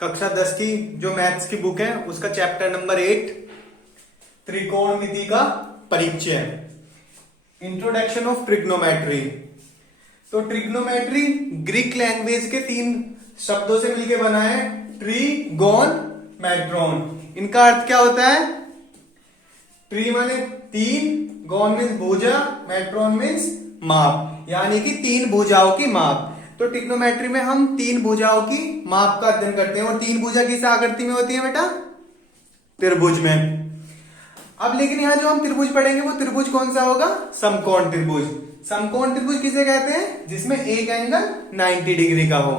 कक्षा 10 की जो मैथ्स की बुक है उसका चैप्टर नंबर 8 त्रिकोणमिति का परिचय, इंट्रोडक्शन ऑफ ट्रिग्नोमेट्री। तो ट्रिग्नोमेट्री ग्रीक लैंग्वेज के 3 शब्दों से मिलकर बना है, ट्री गॉन मैट्रोन। इनका अर्थ क्या होता है? ट्री माने 3, गॉन मीन्स भुजा, मैट्रोन मीन्स माप, यानी कि 3 भुजाओं की माप। तो ट्रिग्नोमेट्री में हम 3 भुजाओं की माप का अध्ययन करते हैं। और 3 भुजा किस आकृति में होती है बेटा? त्रिभुज में। अब लेकिन यहां जो हम त्रिभुज पढ़ेंगे वो त्रिभुज कौन सा होगा? समकोण त्रिभुज। समकोण त्रिभुज किसे कहते हैं? जिसमें एक एंगल 90 डिग्री का हो।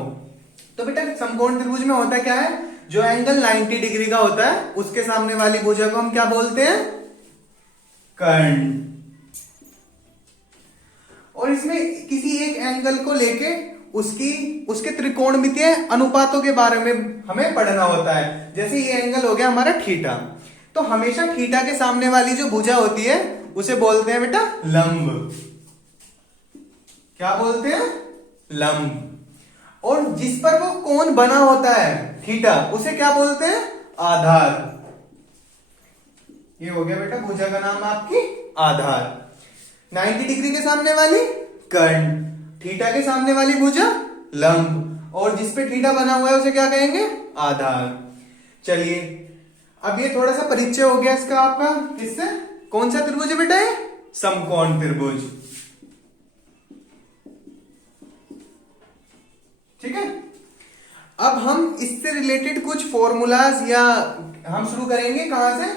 तो बेटा समकोण त्रिभुज में होता क्या है? जो एंगल 90 डिग्री का होता है उसके सामने वाली भुजा को हम क्या बोलते हैं? कर्ण। और इसमें किसी एक एंगल को लेके उसके त्रिकोणमितीय अनुपातों के बारे में हमें पढ़ना होता है। जैसे ये एंगल हो गया हमारा थीटा, तो हमेशा थीटा के सामने वाली जो भुजा होती है उसे बोलते हैं बेटा लंब। क्या बोलते हैं? लंब। और जिस पर वो कोण बना होता है थीटा, उसे क्या बोलते हैं? आधार। ये हो गया बेटा भुजा का नाम आपकी आधार। 90 डिग्री के सामने वाली कर्ण, थीटा के सामने वाली भुजा लंब, और जिस पे थीटा बना हुआ है उसे क्या कहेंगे? आधार। चलिए अब ये थोड़ा सा परिचय हो गया इसका आपका। किससे? कौन सा त्रिभुज है बेटा ये? समकोण त्रिभुज। ठीक है। अब हम इससे रिलेटेड कुछ फॉर्मूलाज या हम शुरू करेंगे कहां से?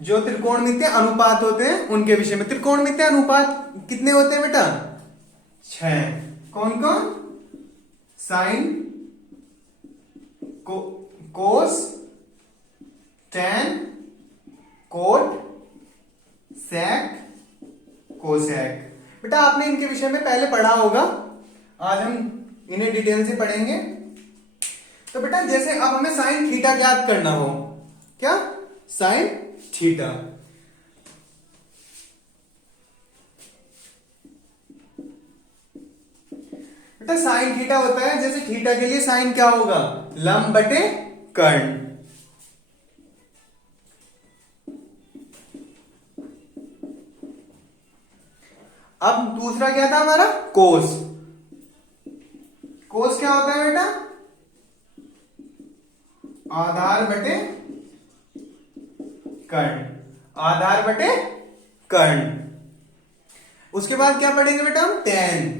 जो त्रिकोणमितीय अनुपात होते हैं उनके विषय में। त्रिकोणमितीय अनुपात कितने होते हैं बेटा? 6। कौन कौन? साइन, कोस, टैन, कोट, सेक, कोसेक। बेटा आपने इनके विषय में पहले पढ़ा होगा, आज हम इन्हें डिटेल से पढ़ेंगे। तो बेटा जैसे अब हमें साइन थीटा ज्ञात करना हो, क्या? Sine theta. बेटा साइन थीटा होता है, जैसे थीटा के लिए साइन क्या होगा? लंब बटे कर्ण। अब दूसरा क्या था हमारा? कोस। कोस क्या होता है बेटा? आधार बटे कर्ण। आधार बटे कर्ण। उसके बाद क्या पढ़ेंगे बेटा हम? टैन।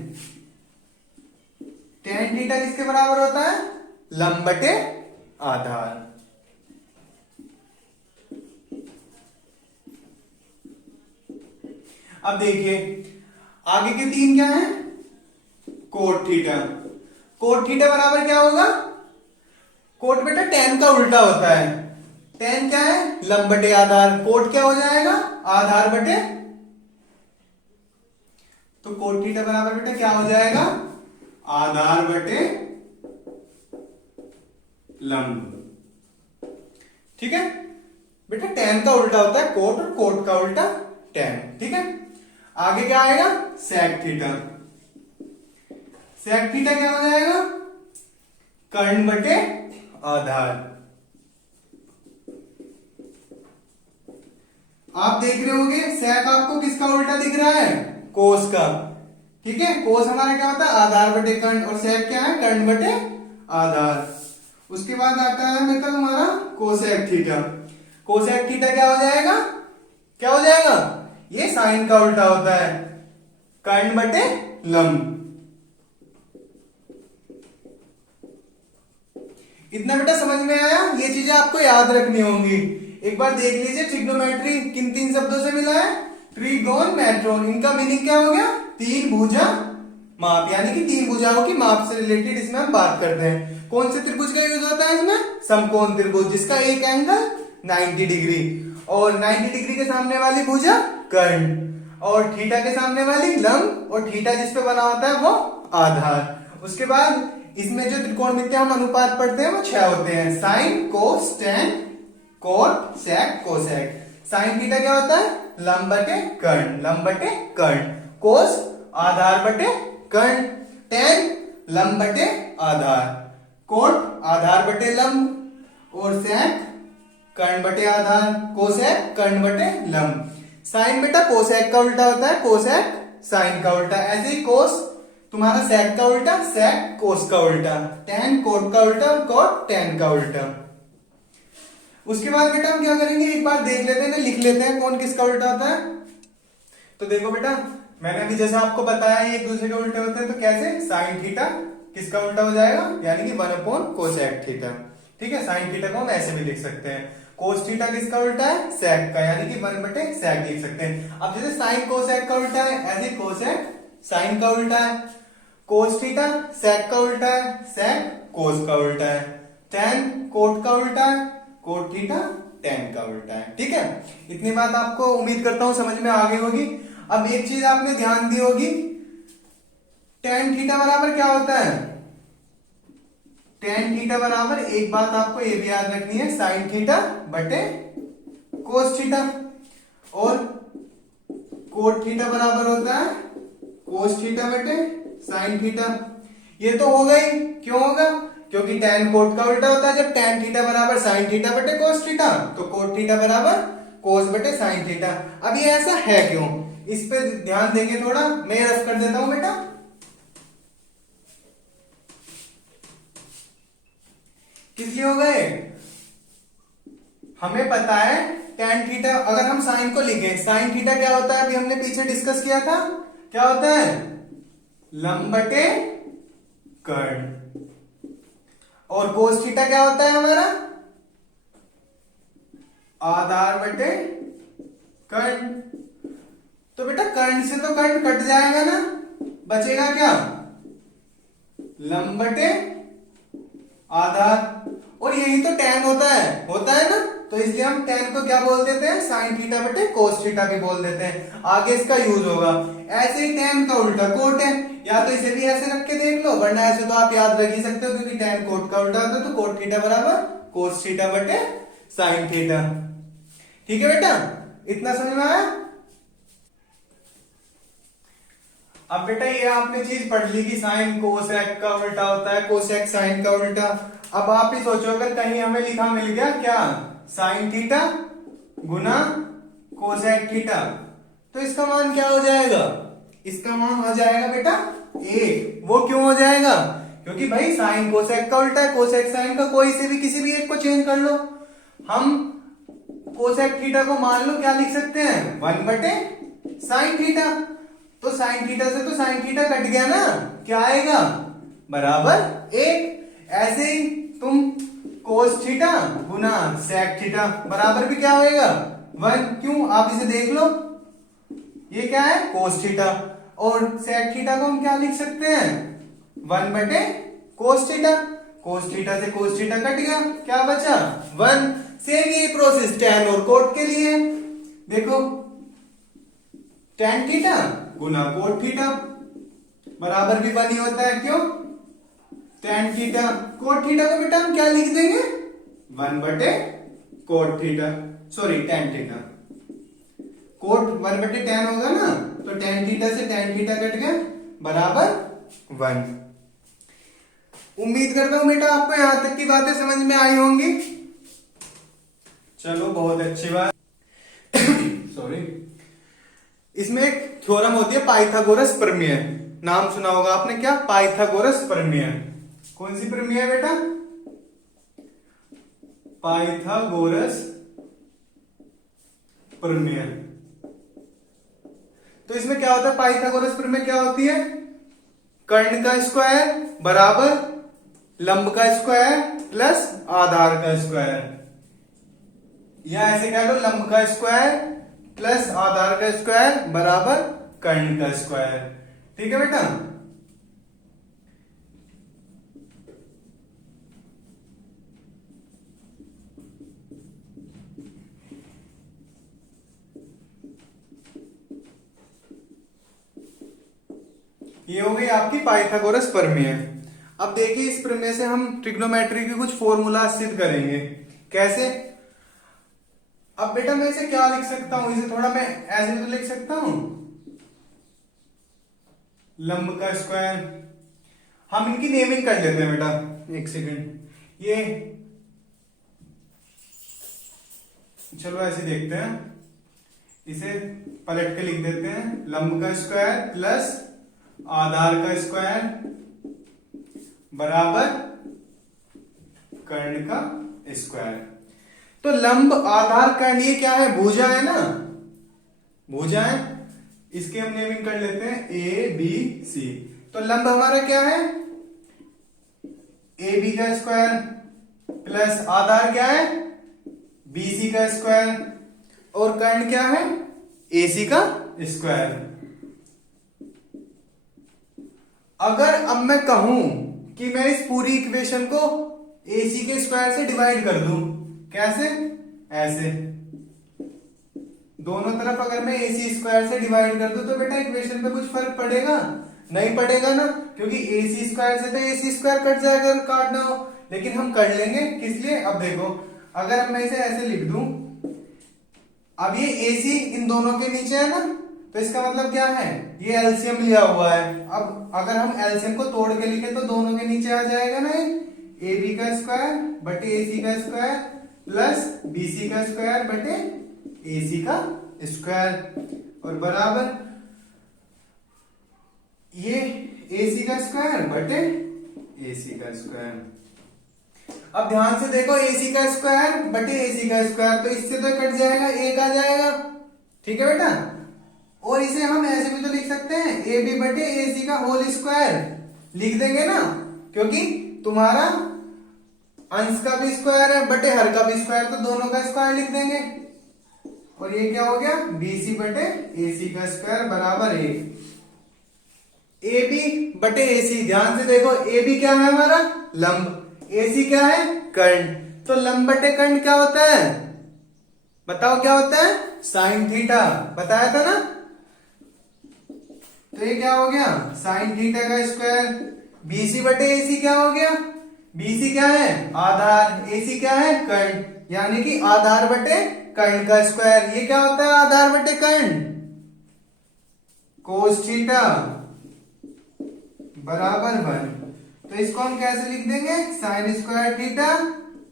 टैन थीटा किसके बराबर होता है? लंब बटे आधार। अब देखिए आगे के 3 क्या है? Cot theta. कोट थीटा बराबर क्या होगा? कोट बेटा टैन का उल्टा होता है। टैन क्या है? लंब बटे आधार। कोट क्या हो जाएगा? आधार बटे। तो कोट थीटा बराबर बेटा क्या हो जाएगा? आधार बटे लंब। ठीक है बेटा, टैन का उल्टा होता है कोट और कोट का उल्टा टैन। ठीक है। आगे क्या आएगा? Sec theta. सेक थीटा क्या हो जाएगा? कर्ण बटे आधार। आप देख रहे होंगे सेक आपको किसका उल्टा दिख रहा है? कोस का। ठीक है। कोस हमारा क्या होता है? आधार बटे कर्ण, और सेक क्या है? कर्ण बटे आधार। उसके बाद आता है मतलब हमारा कोसेक थीटा। कोसेक थीटा क्या हो जाएगा? क्या हो जाएगा? ये साइन का उल्टा होता है, कर्ण बटे लंब। इतना बेटा समझ में आया? ये चीजें आपको याद रखनी होंगी। एक बार देख लीजिए ट्रिग्नोमेट्री किन 3 शब्दों से मिला है? ट्रीगोन मैट्रोन। इनका मीनिंग क्या हो गया? 3 भुजा माप, यानी कि 3 भुजाओं की माप से रिलेटेड इसमें हम बात करते हैं। कौन से त्रिभुज का यूज होता है इसमें? समकोण त्रिभुज, जिसका एक एंगल 90 डिग्री, और 90 डिग्री के सामने वाली भुजा कर्ण, और थीटा के सामने वाली लंब, और थीटा जिस पे बना होता है वो आधार। उसके बाद इसमें जो त्रिकोणमितीय हम अनुपात पढ़ते हैं वो 6 होते हैं, साइन, कोस, टैन, कोट, सेक, कोसेक। साइन थीटा क्या होता है? लंब बटे कर्ण। लंब बटे कर्ण। कोस आधार बटे कर्ण। टैन लंब बटे आधार। कोट आधार बटे लंब। और सेक कर्ण बटे आधार, कोसेक कर्ण बटे लंब। साइन बेटा कोसेक का उल्टा होता है, कोसेक साइन का उल्टा। ऐसे ही कोस तुम्हारा सेक का उल्टा, सेक कोस का उल्टा। टेन कोट का उल्टा और कोट टेन का उल्टा। उसके बाद बेटा हम क्या करेंगे, एक बार देख लेते हैं ना, लिख लेते हैं कौन किसका उल्टा होता है। तो देखो बेटा, मैंने अभी जैसा आपको बताया ये एक दूसरे के उल्टे होते हैं, तो कैसे साइन थीटा किसका उल्टा हो जाएगा, यानी कि 1 कोसेक थीटा। ठीक है, साइन थीटा को हम ऐसे भी लिख सकते हैं। कोस थीटा किसका उल्टा है, सेक का, यानी कि 1 बटे सेक लिख सकते हैं। अब जैसे साइन कोसेक का उल्टा है, ऐसे कोसेक साइन का उल्टा है। कोस थीटा सेक का उल्टा है, सेक कोस का उल्टा है। टेन कोट का उल्टा है, कोट थीटा टेन का उल्टा है। ठीक है, इतनी बात आपको उम्मीद करता हूं समझ में आ गई होगी। अब एक चीज आपने ध्यान दी होगी, टेन थीटा बराबर क्या होता है, टेन थीटा बराबर, एक बात आपको ये भी याद रखनी है, साइन थीटा बटे कोस थीटा। और कोट थीटा बराबर होता है कोस थीटा बटे साइन थीटा। ये तो हो गई, क्यों होगा, क्योंकि टेन कोट का उल्टा होता है। जब टेन थीटा बराबर साइन थीटा बटे कोस थीटा, तो कोट थीटा बराबर कोस बटे साइन थीटा। अब ये ऐसा है क्यों, इस पे ध्यान देंगे थोड़ा, मैं रफ कर देता हूं बेटा। किस लिए हो गए, हमें पता है टेन थीटा, अगर हम साइन को लिखें, साइन थीटा क्या होता है, अभी हमने पीछे डिस्कस किया था, क्या होता है, लंब बटे कर्ण। और कोस थीटा क्या होता है हमारा, आधार बटे कर्ण। तो बेटा कर्ण से तो कर्ण कट जाएगा ना, बचेगा क्या, लंब बटे आधार। और यही तो टेन होता है ना, तो इसलिए हम टेन को क्या बोल देते हैं, साइन थीटा बटे कोस थीटा भी बोल देते हैं, आगे इसका यूज होगा। ऐसे ही टेन का उल्टा कोट है, या तो इसे भी ऐसे रख के देख लो, वरना ऐसे तो आप याद रख ही सकते हो, क्योंकि टेन कोट का उल्टा होता है, तो कोट थीटा बराबर कोस थीटा बटे साइन थीटा। ठीक है बेटा, इतना समझ में आया। अब बेटा ये आपने चीज पढ़ ली कि साइन कोसेक का उल्टा होता है, कोसेक साइन का उल्टा। अब आप ही सोचो, अगर कहीं हमें लिखा मिल गया क्या, साइन थीटा गुना कोसेक थीटा, तो इसका मान क्या हो जाएगा, इसका मान हो जाएगा बेटा 1। वो क्यों हो जाएगा, क्योंकि भाई साइन कोसेक का उल्टा है, कोसेक साइन का, कोई से भी किसी भी एक को चेंज कर लो। हम कोसेक थीटा को मान लो क्या लिख सकते हैं, 1 बटे साइन थीटा। तो साइन थीटा से तो साइन थीटा कट गया ना, क्या आएगा, बराबर 1। ऐसे ही तुम कोस थीटा गुना सेक थीटा बराबर भी क्या होएगा, 1। क्यों, आप इसे देख लो, ये क्या है, कोस थीटा। और सेक थीटा को हम क्या लिख सकते हैं, 1 बटे कोस थीटा। कोस थीटा से कोस थीटा कट गया, क्या बचा, 1। सेम ये प्रोसेस टेन और कोट के लिए, देखो टेन थीटा गुना कोट थीटा बराबर भी 1 ही होता है, क्यों, टेन थीटा। कोट थीटा को बेटा हम क्या लिख देंगे, 1 बटे cot theta, sorry tan theta. Cot 1 बटे टेन होगा ना, तो टेन थीटा से टेन थीटा कट गया, बराबर 1। उम्मीद करता हूं बेटा आपको यहां तक की बातें समझ में आई होंगी। चलो बहुत अच्छी बात। सॉरी, इसमें एक थ्योरम होती है पाइथागोरस प्रमेय, नाम सुना होगा आपने, क्या, पाइथागोरस प्रमेय। कौन सी प्रमेय बेटा, पाइथागोरस प्रमेय। तो इसमें क्या होता है, पाइथागोरस प्रमेय क्या होती है, कर्ण का स्क्वायर बराबर लंब का स्क्वायर प्लस आधार का स्क्वायर, या ऐसे कह लो लंब का स्क्वायर प्लस आधार का स्क्वायर बराबर कर्ण का स्क्वायर। ठीक है बेटा, ये हो गई आपकी पाइथागोरस प्रमेय। अब देखिए इस प्रमेय से हम ट्रिग्नोमेट्री के कुछ फॉर्मूला सिद्ध करेंगे, कैसे। अब बेटा मैं इसे क्या लिख सकता हूं, इसे थोड़ा मैं ऐसे तो लिख सकता हूं, लंब का स्क्वायर। हम इनकी नेमिंग कर लेते हैं बेटा, एक सेकंड। ये चलो ऐसे देखते हैं, इसे पलट के लिख देते हैं, लंब का स्क्वायर प्लस आधार का स्क्वायर बराबर कर्ण का स्क्वायर। तो लंब आधार कर्ण ये क्या है, भुजा है ना, भुजा है, इसके हम नेमिंग कर लेते हैं ए बी सी। तो लंब हमारा क्या है, ए बी का स्क्वायर प्लस आधार क्या है, बी सी का स्क्वायर, और कर्ण क्या है, ए सी का स्क्वायर। अगर अब मैं कहूं कि मैं इस पूरी इक्वेशन को ए सी के स्क्वायर से डिवाइड कर दूं, कैसे, ऐसे दोनों तरफ अगर मैं ए सी स्क्वायर से डिवाइड कर दूं तो बेटा इक्वेशन पे कुछ फर्क पड़ेगा, नहीं पड़ेगा ना, क्योंकि ए सी स्क्वायर से तो ए सी स्क्वायर कट जाएगा अगर काटना हो। लेकिन हम कर लेंगे, किस लिए, अब देखो अगर मैं इसे ऐसे लिख दूं, अब ये ए सी इन दोनों के नीचे है ना, तो इसका मतलब क्या है, ये एलसीएम लिया हुआ है। अब अगर हम एलसीएम को तोड़ के लिखे तो दोनों के नीचे आ जाएगा ना, ए बी का स्क्वायर बटे ए सी का स्क्वायर प्लस बी सी का स्क्वायर बटे ए सी का स्क्वायर और बराबर ये ए सी का स्क्वायर बटे ए सी का स्क्वायर। अब ध्यान से देखो, ए सी का स्क्वायर बटे ए सी का स्क्वायर, तो इससे तो कट जाएगा, एक आ जाएगा, ठीक है बेटा। और इसे हम ऐसे भी तो लिख सकते हैं, ए बी बटे ए सी का होल स्क्वायर लिख देंगे ना, क्योंकि तुम्हारा अंश का भी स्क्वायर है बटे हर का भी स्क्वायर, तो दोनों का स्क्वायर लिख देंगे। और ये क्या हो गया, बी सी बटे ए सी का स्क्वायर बराबर एक। ए बी बटे ए सी, ध्यान से देखो, ए बी क्या है हमारा लंब, ए सी क्या है कर्ण, तो लंब बटे कर्ण क्या होता है, बताओ क्या होता है, साइन थीटा, बताया था ना। तो ये क्या हो गया, साइन थीटा का स्क्वायर। बी सी बटे ए सी क्या हो गया, बी सी क्या है आधार, ए सी क्या है कर्ण, यानी कि आधार बटे कर्ण का स्क्वायर। ये क्या होता है, आधार बटे कर्ण, कोस थीटा बराबर 1। तो इसको हम कैसे लिख देंगे, sine square theta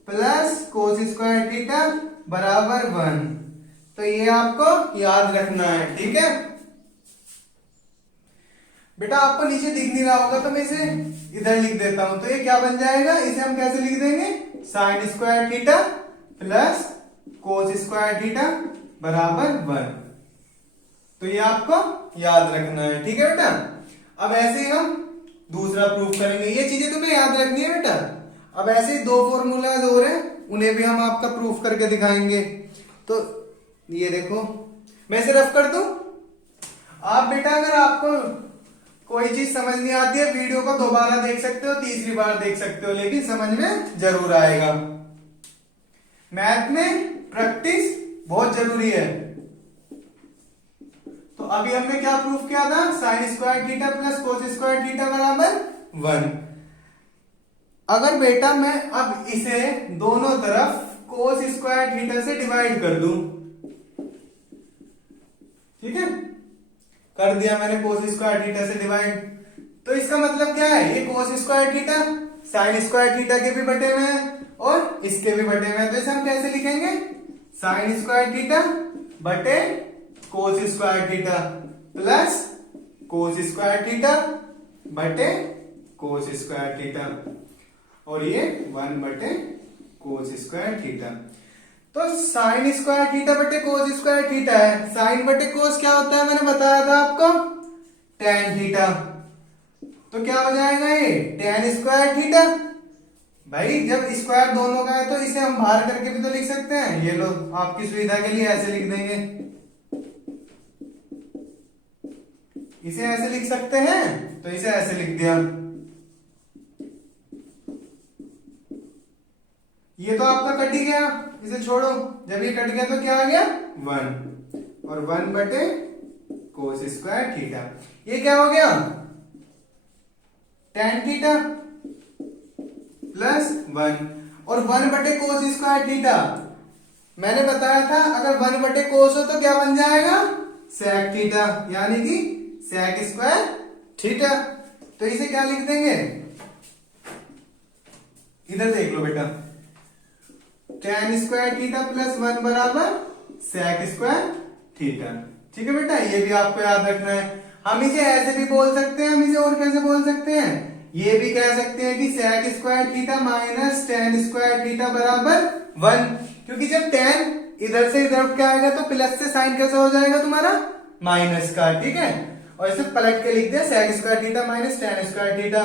plus cos square theta बराबर 1। तो ये आपको याद रखना है, ठीक है बेटा। आपको नीचे दिख नहीं रहा होगा तो मैं इसे इधर लिख देता हूं, तो ये क्या बन जाएगा, इसे हम कैसे लिख देंगे, sine square theta plus cos square theta बराबर 1। तो ये आपको याद रखना है, ठीक है बेटा। अब ऐसे ही हम दूसरा प्रूफ करेंगे, ये चीजें तुम्हें याद रखनी है बेटा। अब ऐसे ही दो फॉर्मूलाज और हैं, उन्हें भी हम आपका प्रूफ करके दिखाएंगे। तो ये देखो, मैं इसे रफ कर दूं। आप बेटा अगर आपको कोई चीज समझ नहीं आती है, वीडियो को दोबारा देख सकते हो, तीसरी बार देख सकते हो, लेकिन समझ में जरूर आएगा। मैथ में प्रैक्टिस बहुत जरूरी है। तो अभी हमने क्या प्रूफ किया था, sine square theta plus cos square theta बराबर 1। अगर बेटा मैं अब इसे दोनों तरफ कोस स्क्वायर थीटा से डिवाइड कर दूं, ठीक है, कर दिया मैंने कोस स्क्वायर थीटा से डिवाइड, तो इसका मतलब क्या है, ये cos square theta sine square theta के भी बटे में है और इसके भी बटे में है। तो इसे हम कैसे लिखेंगे, साइन स्क्वायर थीटा बटे cos square theta plus cos square theta बटे कोस स्क्वायर थीटा, और ये 1 बटे कोस स्क्वायर थीटा। तो साइन स्क्वायर थीटा बटे कोस स्क्वायर थीटा है, साइन बटे कोस क्या होता है, मैंने बताया था आपको, टेन थीटा। तो क्या हो जाएगा, ये टेन स्क्वायर थीटा। भाई जब स्क्वायर दोनों का है तो इसे हम बाहर करके भी तो लिख सकते हैं, ये लो आपकी सुविधा के लिए ऐसे लिख देंगे, इसे ऐसे लिख सकते हैं, तो इसे ऐसे लिख दिया। ये तो आपका कट ही गया, इसे छोड़ो, जब ये कट गया तो क्या आ गया 1, और 1 बटे कोस स्क्वायर थीटा। ये क्या हो गया, टेन थीटा प्लस 1, और 1 बटे कोस स्क्वायर थीटा मैंने बताया था, अगर 1 बटे कोस हो तो क्या बन जाएगा, सेक थीटा, यानी कि सेक स्क्वायर थीटा। तो इसे क्या लिख देंगे, इधर देख लो बेटा, tan स्क्वायर थीटा प्लस 1 बराबर sec स्क्वायर थीटा। ठीक है बेटा, ये भी आपको याद रखना है। हम इसे ऐसे भी बोल सकते हैं, हम इसे और कैसे बोल सकते हैं, ये भी कह सकते हैं कि sec square theta minus tan square theta बराबर 1, क्योंकि जब tan इधर से इधर उठ के आएगा तो प्लस से साइन कैसे हो जाएगा तुम्हारा माइनस का। ठीक है, और इसे पलट के लिख दिया sec square theta minus tan square theta.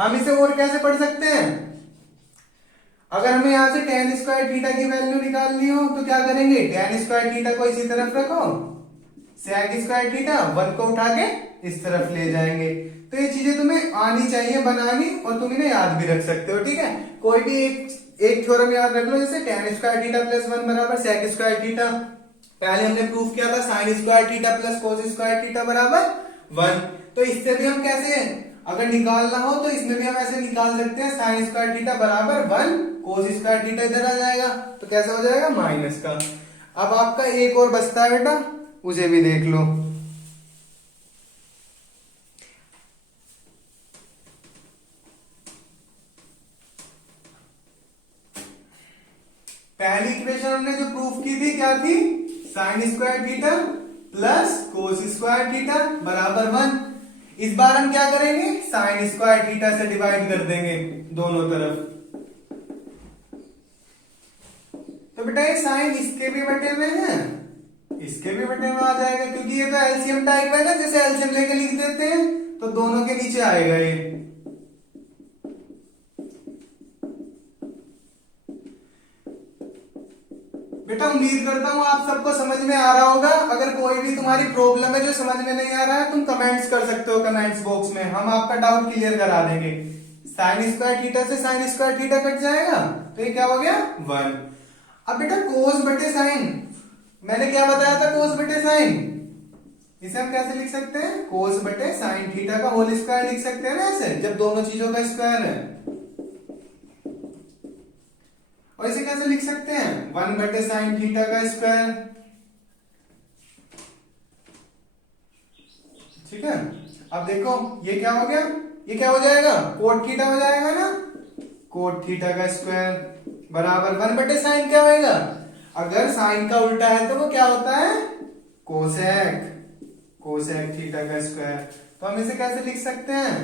हम इसे और कैसे पढ़ सकते हैं, अगर हमें यहां से tan स्क्वायर थीटा की वैल्यू निकालनी हो तो क्या करेंगे, tan स्क्वायर थीटा को इसी तरफ रखो, sec स्क्वायर थीटा 1 को उठा के इस तरफ ले जाएंगे। तो ये चीजें तुम्हें आनी चाहिए बनानी, और तुम इन्हें याद भी रख सकते हो। ठीक है, कोई भी एक थ्योरम याद रख लो, जैसे tan स्क्वायर थीटा प्लस 1 बराबर sec स्क्वायर थीटा। पहले हमने प्रूफ किया था sin square theta plus cos square theta बराबर 1। तो इससे भी हम कैसे, अगर निकालना हो तो इसमें भी हम ऐसे निकाल सकते हैं, sin स्क्वायर थीटा बराबर 1, cos स्क्वायर थीटा इधर आ जाएगा तो कैसे हो जाएगा माइनस का। अब आपका एक और बचता है बेटा, उसे भी देख लो। पहली इक्वेशन हमने जो प्रूफ की थी क्या थी, sin square theta plus cos square theta बराबर 1। इस बार हम क्या करेंगे, sin स्क्वायर थीटा से डिवाइड कर देंगे दोनों तरफ। तो बेटा ये साइन इसके भी बटे में है, इसके भी बटे में आ जाएगा, क्योंकि ये तो एलसीएम टाइप है ना, जैसे एलसीएम लेके लिख देते हैं तो दोनों के नीचे आएगा ये। बेटा उम्मीद करता हूं आप सबको समझ में आ रहा होगा। अगर कोई भी तुम्हारी प्रॉब्लम है जो समझ में नहीं आ रहा है, तुम कमेंट्स कर सकते हो कमेंट्स बॉक्स में, हम आपका डाउट क्लियर करा देंगे। साइन स्क्वायर थीटा से साइन स्क्वायर थीटा कट जाएगा तो ये क्या हो गया 1। अब बेटा कोस बटे साइन, मैंने क्या बताया था, कोस बटे साइन, इसे हम कैसे लिख सकते हैं, कोस बटे साइन थीटा का होल स्क्वायर लिख सकते हैं ना ऐसे, जब दोनों चीजों का स्क्वायर है। और इसे कैसे लिख सकते हैं, 1 बटे साइन थीटा का स्क्वायर। ठीक है, अब देखो ये क्या हो गया, ये क्या हो जाएगा, कोट थीटा हो जाएगा ना, कोट थीटा का स्क्वायर बराबर 1 बटे साइन क्या होएगा, अगर साइन का उल्टा है तो वो क्या होता है कोसेक, कोसेक थीटा का स्क्वायर। तो हम इसे कैसे लिख सकते हैं,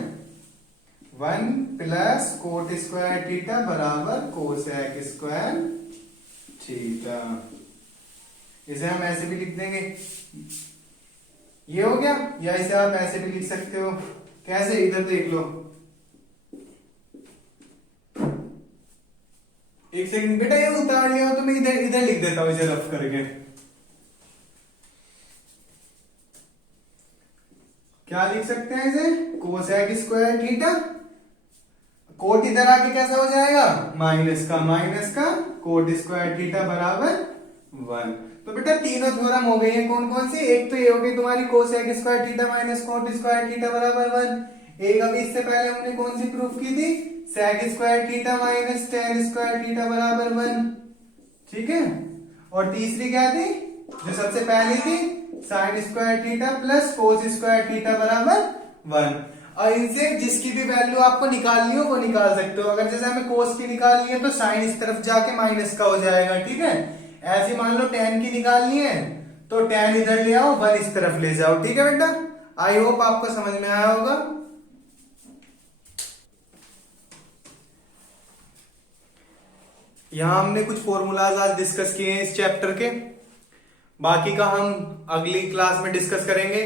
1 प्लस कोट स्क्वायर थीटा बराबर कोसेक स्क्वायर थीटा। इसे हम ऐसे भी लिख देंगे, ये हो गया, या इसे आप ऐसे भी लिख सकते हो, कैसे, इधर देख लो, एक सेकंड बेटा ये उतार लिया हो तो मैं इधर इधर लिख देता हूं इसे रफ करके। क्या लिख सकते हैं इसे, कोसेक स्क्वायर थीटा, कोट इधर आके कैसा हो जाएगा माइनस का कोट स्क्वायर थीटा बराबर 1। तो बेटा तीनों थ्योरम हो गई है, कौन कौन सी, एक तो ये हो गई तुम्हारी cosec square theta minus cot square theta बराबर 1। एक अभी इससे पहले हमने कौन सी प्रूफ की थी, sec square theta minus tan square theta बराबर 1। ठीक है, और तीसरी क्या थी जो सबसे पहली थी, sine square theta plus cos square theta बराबर 1। और इनसे जिसकी भी वैल्यू आपको निकालनी हो वो निकाल सकते हो। अगर जैसे हमें कोस की निकालनी है तो साइन इस तरफ जाके माइनस का हो जाएगा। ठीक है, ऐसे मान लो टेन की निकालनी है तो टेन इधर ले आओ, 1 इस तरफ ले जाओ। ठीक है बेटा, आई होप आपको समझ में आया होगा। यहां हमने कुछ फॉर्मूलाज आज डिस्कस किए हैं इस चैप्टर के, बाकी का हम अगली क्लास में डिस्कस करेंगे।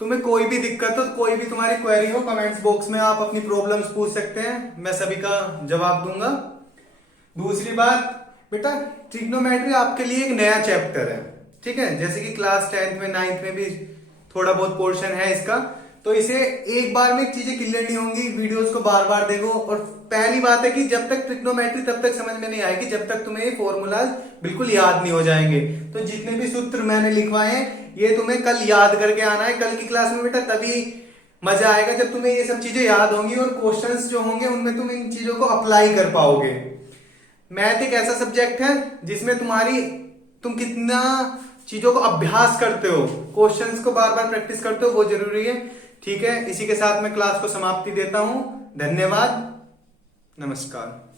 तुम्हें कोई भी दिक्कत हो, कोई भी तुम्हारी क्वेरी हो, कमेंट्स बॉक्स में आप अपनी प्रॉब्लम्स पूछ सकते हैं, मैं सभी का जवाब दूंगा। दूसरी बात बेटा, ट्रिग्नोमेट्री आपके लिए एक नया चैप्टर है। ठीक है, जैसे कि क्लास 10th में 9th में भी थोड़ा बहुत पोर्शन है इसका, तो इसे एक बार में चीजें क्लियर नहीं होंगी, वीडियोस को बार बार देखो। और पहली बात है कि जब तक ट्रिग्नोमेट्री तब तक समझ में नहीं आएगी जब तक तुम्हें ये फॉर्मूलाज बिल्कुल याद नहीं हो जाएंगे। तो जितने भी सूत्र मैंने लिखवाए हैं ये तुम्हें कल याद करके आना है, कल की क्लास में बेटा तभी मजा आएगा जब तुम्हें ये सब चीजें याद होंगी और क्वेश्चंस जो होंगे उनमें तुम इन चीजों को अप्लाई कर पाओगे। मैथ एक ऐसा सब्जेक्ट है जिसमें तुम कितना चीजों को अभ्यास करते हो, क्वेश्चंस को बार बार प्रैक्टिस करते हो, वो जरूरी है। ठीक है, इसी के साथ मैं क्लास को समाप्ति देता हूं। धन्यवाद, नमस्कार।